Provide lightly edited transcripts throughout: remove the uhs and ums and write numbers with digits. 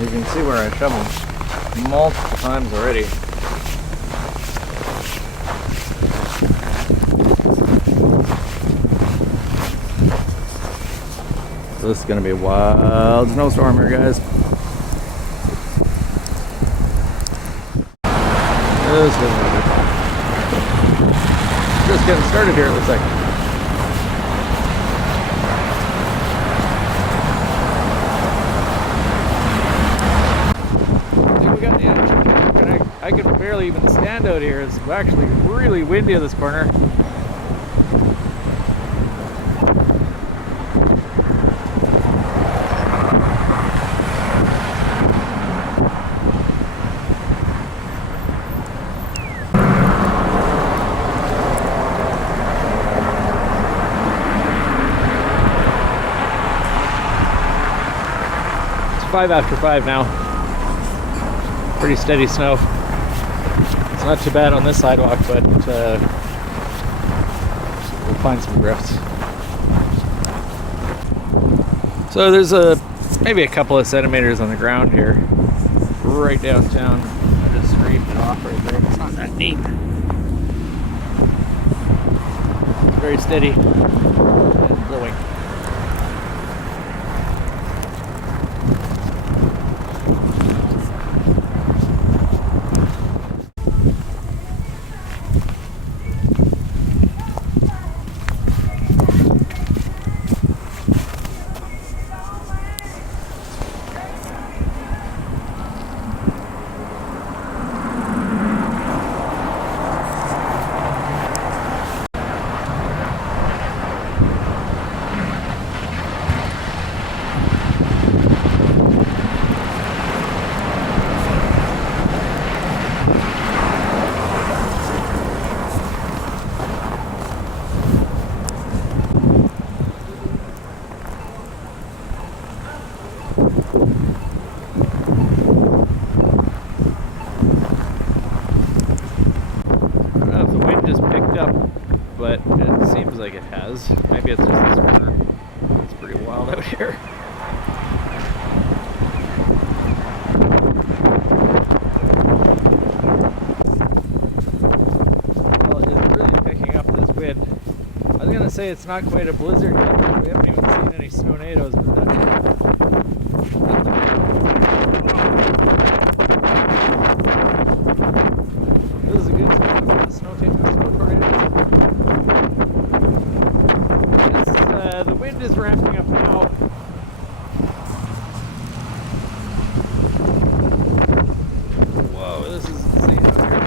You can see where I shoveled multiple times already. So this is going to be a wild snowstorm here, guys. This is just getting started here, it looks like. I think we got the action. And I can barely even stand out here. It's actually really windy in this corner. It's 5 after 5 now. Pretty steady snow. It's not too bad on this sidewalk, but we'll find some drifts. So there's maybe a couple of centimeters on the ground here, right downtown. I just scraped it off right there. It's not that deep. Very steady and blowing. But it seems like it has. Maybe it's just this corner. It's pretty wild out here. Well, it's really picking up this wind. I was gonna say it's not quite a blizzard yet. We haven't even seen any snow-nados, but that's this is a good time for the snow taking the snow tornadoes. The wind is ramping up now. Whoa, this is insane out here.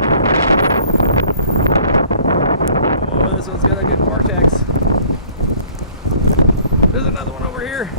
Oh, this one's got a good vortex. There's another one over here.